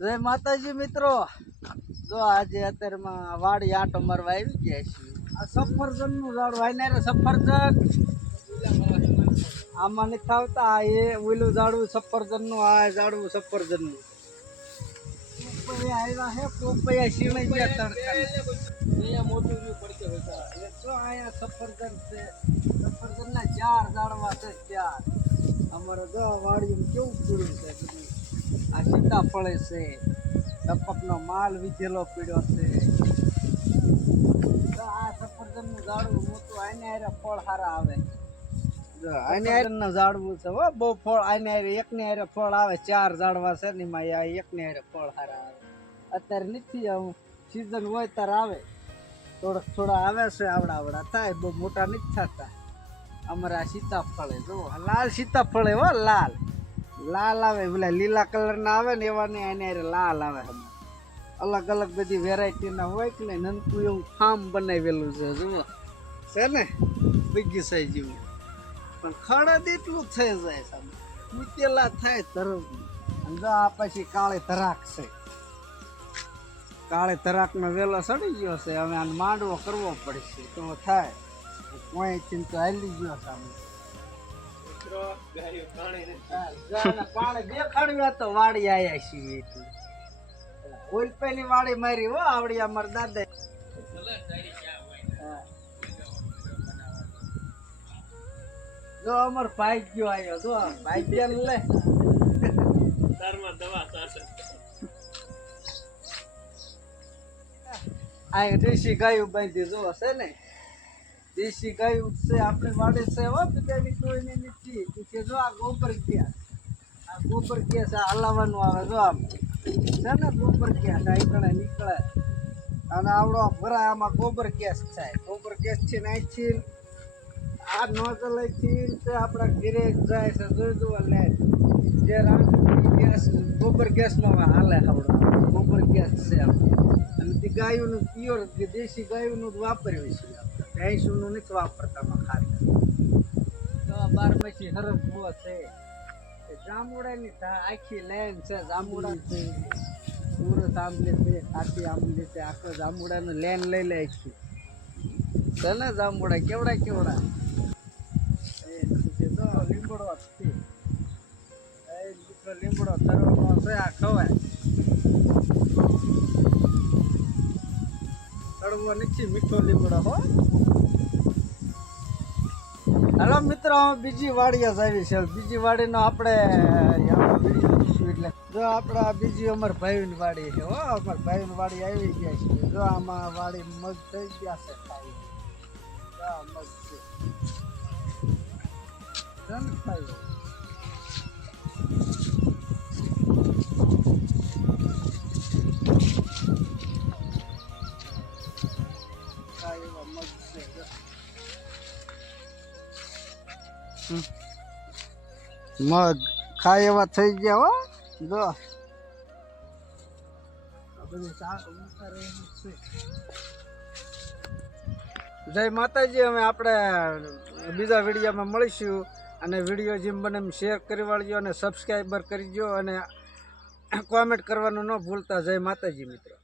જય માતાજી મિત્રો. જો આજે અત્યારમાં વાડી આઠ મારવા આવી ગયા છીએ. આ સફરજનનું ઝાડ વાઈને સફરજન. આમાં નથી આ એ ઓલું ઝાડવું સફરજનનું આ ઝાડવું સફરજનનું આવ્યા હે, પોપૈયા સીણાઈ ગયા તડકા જો અહીંયા સફરજન છે. સફરજન ના ચાર ઝાડવા છે ચાર અમારે જો વાડીમાં કેવું પૂરું છે. આ સીતાફળે છે. ટપકનો માલ વિધેલો પીડ્યો છે. આ સફરજનનું ઝાડવું મોટું આને હારે ફળ સારા આવે. આને હારે ઝાડવું છે હો, બહુ ફળ આને હારે, એકને હારે ફળ આવે, ચાર ઝાડવા છે ને એમાં એકને હારે ફળ સારા આવે. અત્યારે નથી આવું. સિઝન હોય ત્યારે આવે. થોડાક થોડા આવે છે આવડા આવડા થાય, બહુ મોટા નથી થતા. અમારા સીતાફળે, જો, લાલ સીતાફળે હો, લાલ. લાલ આવે પેલા લીલા કલર ના આવે ને એવા ને એને લાલ આવે અલગ અલગ બધી વેરાયટી ના હોય કે નહીં નનકું એવું ફાર્મ બનાવેલું છે, જુઓ. છે ને? બીજી સાઈ જેવું. પણ ખડદ એટલું થઈ જાય સામે મૂકેલા થાય તરત જો આ પછી કાળી ધરાક છે. કાળે તરાકનો વેલો સડી ગયો છે. હવે આને માંડવો કરવો પડશે. તો થાય. કોઈ ચિંતા હાલી ગયો સામે વાડી આયા વાડી મારી હો, આવડી અમાર દાદા. જો અમાર ભાઈ ગયો આયો, જો ભાઈ ગયા લે. આ દેશી ગાયું બાંધી જો, છે ને? દેશી ગાય છે આપણે વાડે છે, હો બીજાની કોઈની નથી તું કે જો આ ગોબર ગયા આ ગોબર ગેસ આ હલાવવાનું આવે, જો આમ. છે ને ગોબર ગેસ આ નીકળે નીકળે. અને આવડો ભરાય આમાં ગોબર ગેસ થાય? ગોબર ગેસ છે નાઈ અહીંથી આ નોઝલ અહીંથી તે આપણા ઘરે જાય છે, જોઈ જુઓ લે. જે ગેસ, ગોબર ગેસમાં હાલે આવડો. ગોબર ગેસ છે આપણે અને તે ગાયોનું પ્યોર દેશી ગાયોનું જ વાપર્યું છે. આપણે ભેંસનું નથી વાપરતા મખારી તો બાર પછી હરફ બહુ છે. જામુડાની આખી લેન છે જામુડા છે સુરત આંબલી છે કાચી આંબલી છે. આખો જાંબુડાનું લેન લઈ લે છે ચલે જામુડા કેવડા કેવડા? તો લીમડો છે. એ દીકરો લીંબડો તરવાનો છે, આ ખવાય. તળવો નથી, મીઠો લીમડો હો. હાલો મિત્રો, બીજી વાડીએ જ આવી છે. બીજી વાડીનો આપણે એટલે. જો આપણા બીજી અમર ભાઈની વાડી છે, હો. અમર ભાઈની વાડી આવી ગયા છે. જો આમાં વાડી મગ થઈ ગયા છે ખાઈ મગ છે. ખાઈ છે, જો. મગ. ખાય એવા થઈ ગયા હો. જો. જય માતાજી, અમે આપણે બીજા વિડીયોમાં મળીશું. અને વીડિયો જેમ બને એમ શેર કરી વાળજો અને સબસ્ક્રાઈબર કરજો અને કોમેન્ટ કરવાનું ન ભૂલતા. જય માતાજી મિત્રો.